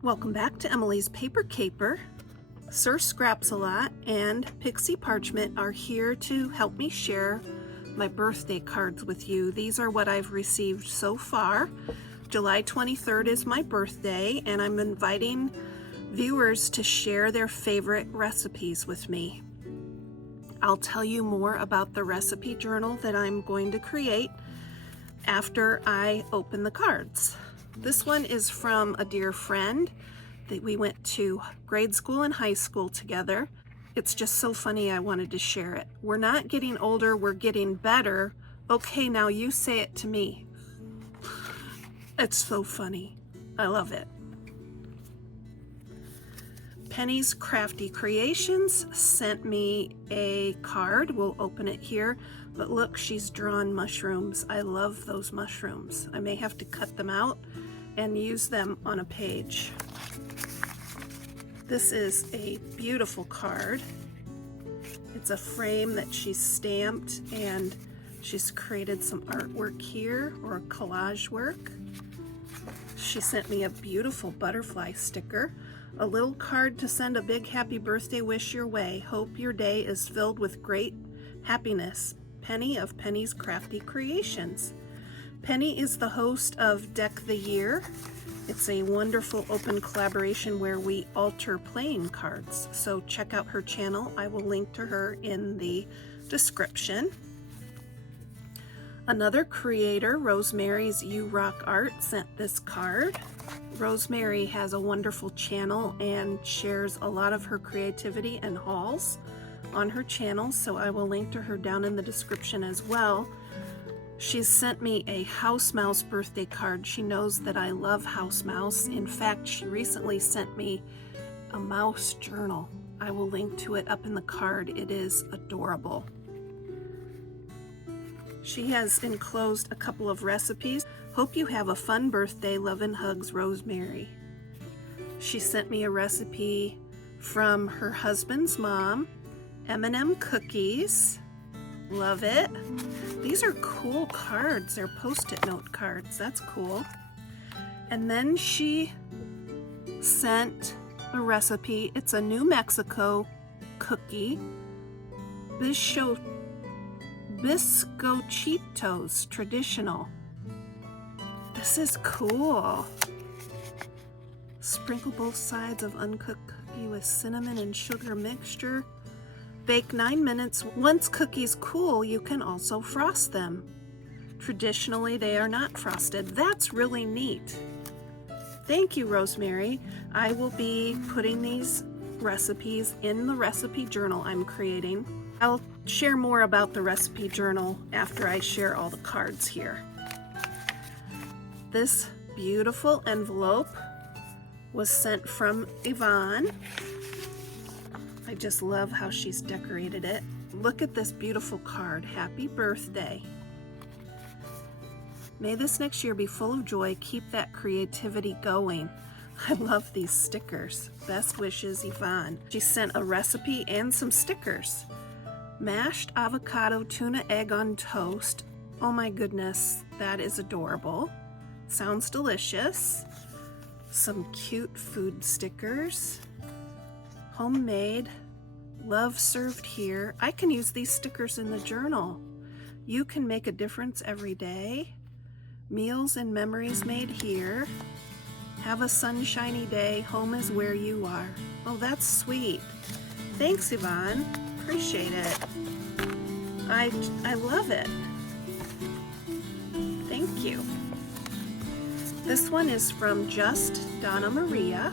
Welcome back to Emilee's Paper Caper. Sir Scraps-a-Lot and Pixie Parchment are here to help me share my birthday cards with you. These are what I've received so far. July 23rd is my birthday, and I'm inviting viewers to share their favorite recipes with me. I'll tell you more about the recipe journal that I'm going to create after I open the cards. This one is from a dear friend that we went to grade school and high school together. It's just so funny, I wanted to share it. We're not getting older, we're getting better. Okay, now you say it to me. It's so funny. I love it. Penny's Crafty Creations sent me a card. We'll open it here. But look, she's drawn mushrooms. I love those mushrooms. I may have to cut them out and use them on a page. This is a beautiful card. It's a frame that she's stamped, and she's created some artwork here, or collage work. She sent me a beautiful butterfly sticker, a little card to send a big happy birthday wish your way. Hope your day is filled with great happiness. Penny of Penny's Crafty Creations. Penny is the host of Deck the Year. It's a wonderful open collaboration where we alter playing cards. So check out her channel. I will link to her in the description. Another creator, Rosemary's You Rock Art, sent this card. Rosemary has a wonderful channel and shares a lot of her creativity and hauls on her channel, so I will link to her down in the description as well. She's sent me a house mouse birthday card. She knows that I love house mouse. In fact, she recently sent me a mouse journal. I will link to it up in the card. It is adorable. She has enclosed a couple of recipes. Hope you have a fun birthday. Love and hugs, Rosemary. She sent me a recipe from her husband's mom, M&M cookies. Love it. These are cool cards. They're Post-it note cards. That's cool. And then she sent a recipe. It's a New Mexico cookie. Biscochitos traditional. This is cool. Sprinkle both sides of uncooked cookie with cinnamon and sugar mixture. Bake 9 minutes. Once cookies cool, you can also frost them. Traditionally, they are not frosted. That's really neat. Thank you, Rosemary. I will be putting these recipes in the recipe journal I'm creating. I'll share more about the recipe journal after I share all the cards here. This beautiful envelope was sent from Yvonne. I just love how she's decorated it. Look at this beautiful card. Happy birthday. May this next year be full of joy. Keep that creativity going. I love these stickers. Best wishes, Yvonne. She sent a recipe and some stickers. Mashed avocado tuna egg on toast. Oh my goodness, that is adorable. Sounds delicious. Some cute food stickers. Homemade. Love served here. I can use these stickers in the journal. You can make a difference every day. Meals and memories made here. Have a sunshiny day. Home is where you are. Oh, that's sweet. Thanks, Yvonne. Appreciate it. I love it. Thank you. This one is from Just Donna Maria.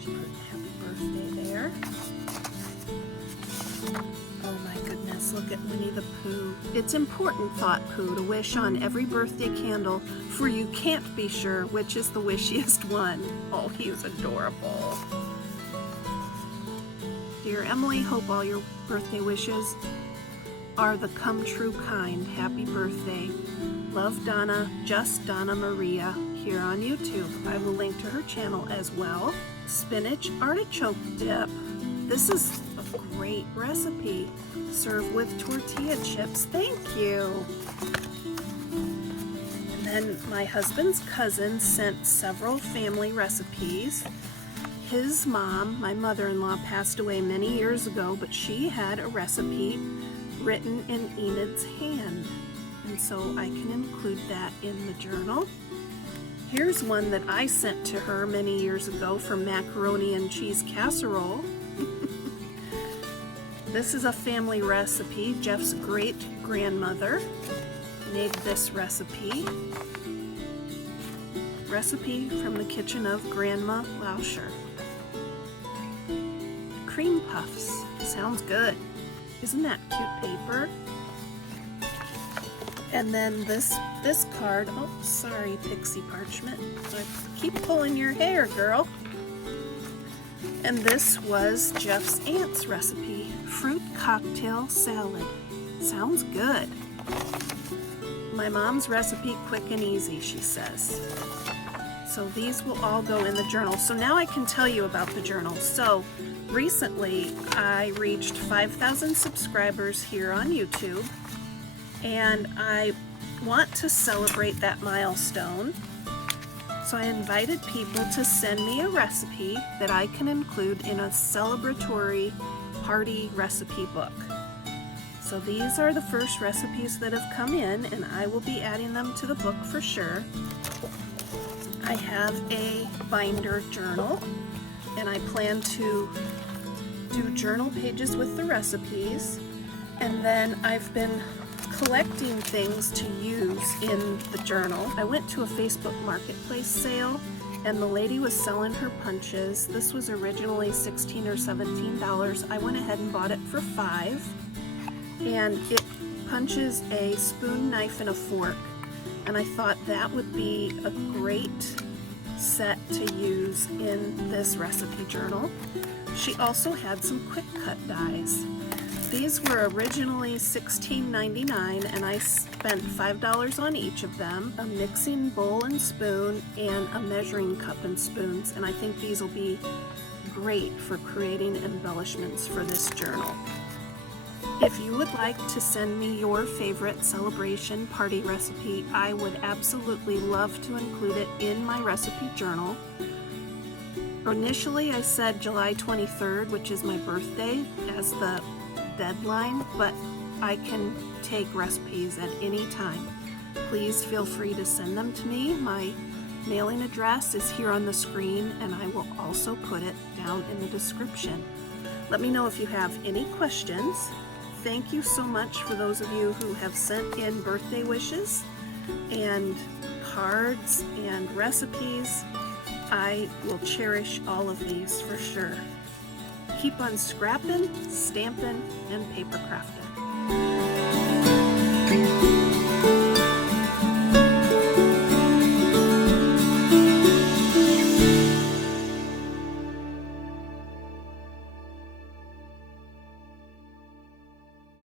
She put happy birthday there. Oh my goodness, look at Winnie the Pooh. It's important, thought Pooh, to wish on every birthday candle, for you can't be sure which is the wishiest one. Oh, he is adorable. Dear Emilee, hope all your birthday wishes are the come true kind. Happy birthday. Love, Donna, Just Donna Maria, here on YouTube. I will link to her channel as well. Spinach artichoke dip. This is a great recipe. Serve with tortilla chips. Thank you. And then And my husband's cousin sent several family recipes. His mom, my mother-in-law, passed away many years ago, but she had a recipe written in Enid's hand. And so I can include that in the journal. Here's one that I sent to her many years ago for macaroni and cheese casserole. This is a family recipe. Jeff's great-grandmother made this recipe. Recipe from the kitchen of Grandma Lauscher. Cream puffs. Sounds good. Isn't that cute paper? And then this card. Oh, sorry, Pixie Parchment. I keep pulling your hair, girl. And this was Jeff's aunt's recipe. Fruit cocktail salad. Sounds good. My mom's recipe, quick and easy, she says. So these will all go in the journal. So now I can tell you about the journal. So recently I reached 5,000 subscribers here on YouTube, and I want to celebrate that milestone. So I invited people to send me a recipe that I can include in a celebratory party recipe book. So these are the first recipes that have come in, and I will be adding them to the book for sure. I have a binder journal, and I plan to do journal pages with the recipes. And then I've been collecting things to use in the journal. I went to a Facebook Marketplace sale, and the lady was selling her punches. This was originally $16 or $17. I went ahead and bought it for $5, and it punches a spoon, knife, and a fork. And I thought that would be a great set to use in this recipe journal. She also had some quick cut dies. These were originally $16.99, and I spent $5 on each of them. A mixing bowl and spoon and a measuring cup and spoons, and I think these will be great for creating embellishments for this journal. If you would like to send me your favorite celebration party recipe, I would absolutely love to include it in my recipe journal. Initially I said July 23rd, which is my birthday, as the deadline, but I can take recipes at any time. Please feel free to send them to me. My mailing address is here on the screen, and I will also put it down in the description. Let me know if you have any questions. Thank you so much for those of you who have sent in birthday wishes and cards and recipes. I will cherish all of these for sure. Keep on scrapping, stamping, and paper crafting.